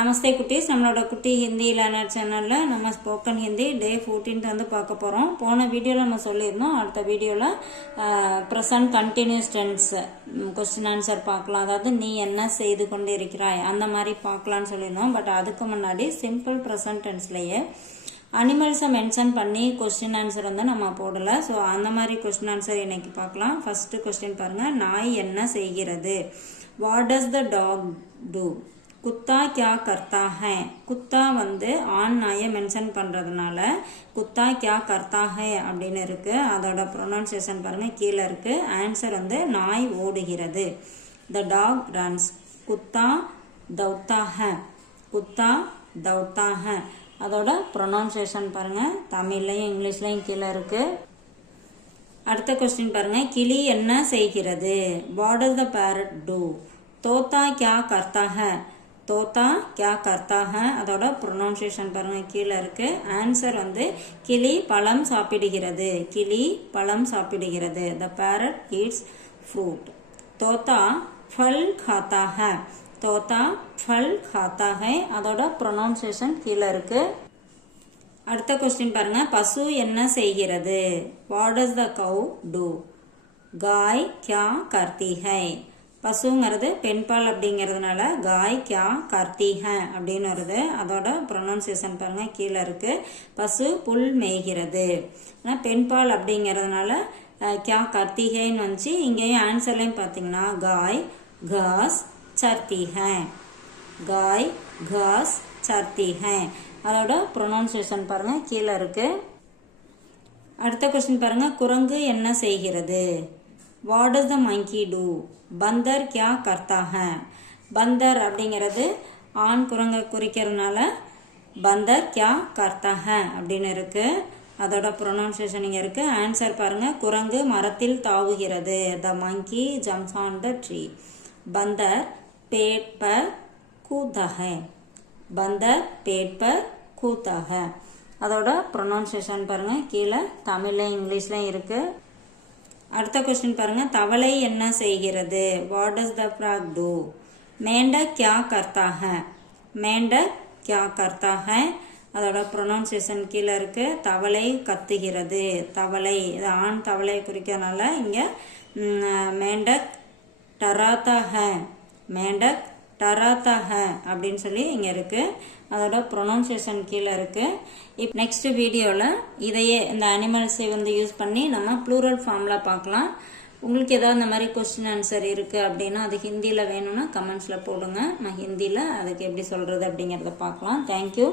நமஸ்தே குட்டீஸ். நம்மளோட குட்டி ஹிந்தி லேனர் சேனலில் நம்ம ஸ்போக்கன் ஹிந்தி டே 14th வந்து பார்க்க போகிறோம் போன வீடியோவில் நம்ம சொல்லியிருந்தோம். அடுத்த வீடியோவில் present continuous tense question answer பார்க்கலாம். அதாவது நீ என்ன செய்து கொண்டு இருக்கிறாய் அந்த மாதிரி பார்க்கலான்னு சொல்லியிருந்தோம். பட் அதுக்கு முன்னாடி சிம்பிள் ப்ரெசன்ட் டென்ஸ்லேயே அனிமல்ஸை மென்ஷன் பண்ணி கொஸ்டின் ஆன்சர் வந்து நம்ம போடலை. ஸோ அந்த மாதிரி கொஸ்டின் ஆன்சர் இன்னைக்கு பார்க்கலாம். ஃபஸ்ட்டு கொஸ்டின் பாருங்கள் நாய் என்ன செய்கிறது? What does the dog do குத்தா கியா கர்த்தா ஹே. குத்தா வந்து ஆண் நாயை மென்ஷன் பண்ணுறதுனால குத்தா கியா கர்த்தா ஹே அப்படின்னு இருக்குது அதோட ப்ரொனவுன்சியேஷன் பாருங்க கீழே இருக்குது ஆன்சர் வந்து நாய் ஓடுகிறது. த டாக் ரன்ஸ் குத்தா தௌத்தா ஹ. குத்தா தௌத்தா ஹ. அதோட ப்ரொனவுன்சியேஷன் பாருங்க தமிழ்லையும் இங்கிலீஷ்லையும் கீழே இருக்குது அடுத்த கொஸ்டின் பாருங்க கிளி என்ன செய்கிறது? What is the parrot do தோத்தா கியா கர்த்தா தோத்தா கியா கர்த்தா ஹை அதோட ப்ரொனவுன்சியேஷன் பாருங்கள் கீழே இருக்கு. ஆன்சர் வந்து கிளி பழம் சாப்பிடுகிறது. கிளி பழம் சாப்பிடுகிறது. த பேரட் ஈட்ஸ் ஃப்ரூட் தோத்தா ஃபல் காத்தா தோத்தா ஃபல் காத்தா ஹை. அதோட ப்ரொனவுன்சியேஷன் கீழே இருக்கு. அடுத்த கொஸ்டின் பாருங்க. பசு என்ன செய்கிறது? What is the cow do காய் கியா கர்த்தி ஹை. பசுங்கிறது பெண்பால் அப்படிங்கிறதுனால காய் கியா கார்த்திக அப்படின்னு வருது. அதோட ப்ரொனவுன்சியேஷன் பாருங்க கீழே இருக்கு. பசு புல் மேய்கிறது. ஆனால் பெண்பால் அப்படிங்கிறதுனால கியா கார்த்திகைன்னு வந்துச்சு. இங்கேயும் ஆன்சர்லையும் பார்த்தீங்கன்னா காய் காஸ் சர்த்தி காய் காஸ் சர்த்தி அதோட ப்ரொனவுன்சியேஷன் பாருங்க கீழே இருக்கு. அடுத்த கொஸ்டின் பாருங்க குரங்கு என்ன செய்கிறது? What is the monkey do பந்தர் கியா கர்த்தா பந்தர் அப்படிங்கிறது ஆண் குரங்கை குறிக்கிறதுனால பந்தர் கியா கர்த்தா அப்படின்னு இருக்குது அதோட ப்ரொனவுன்சியேஷன் இங்கே இருக்குது ஆன்சர் பாருங்கள் குரங்கு மரத்தில் தாவுகிறது. The monkey jumps on the tree பந்தர் பேட் பர் பந்தர் பேட் பர் அதோட ப்ரொனவுன்சியேஷன் பாருங்கள் கீழே தமிழில் இங்கிலீஷ்லையும் இருக்குது அடுத்த கொஸ்டின் பாருங்க. தவளை என்ன செய்கிறது? What does the frog do மேண்டக் கியா கர்த்தாக? மேண்ட மேண்டக் கியா கர்த்தாக. அதோட ப்ரொனவுன்சியேஷன் கீழே இருக்கு. தவளை கத்துகிறது. தவளை இது ஆண் தவளை குறிக்கிறதுனால இங்கே மேண்டக் டராத்தா ஹை மேண்டக் டராத்தஹ அப்படின்னு சொல்லி இங்கே இருக்குது அதோட ப்ரொனவுன்சியேஷன் கீழே இருக்குது இப்போ நெக்ஸ்ட் வீடியோவில் இதையே இந்த அனிமல்ஸை வந்து யூஸ் பண்ணி நம்ம ப்ளூரல் ஃபார்மில் பார்க்கலாம். உங்களுக்கு ஏதாவது இந்த மாதிரி கொஸ்டின் ஆன்சர் இருக்குது அப்படின்னா அது ஹிந்தியில் வேணும்னா கமெண்ட்ஸில் போடுங்க. நான் ஹிந்தியில் அதுக்கு எப்படி சொல்கிறது அப்படிங்கிறத பார்க்கலாம். தேங்க்யூ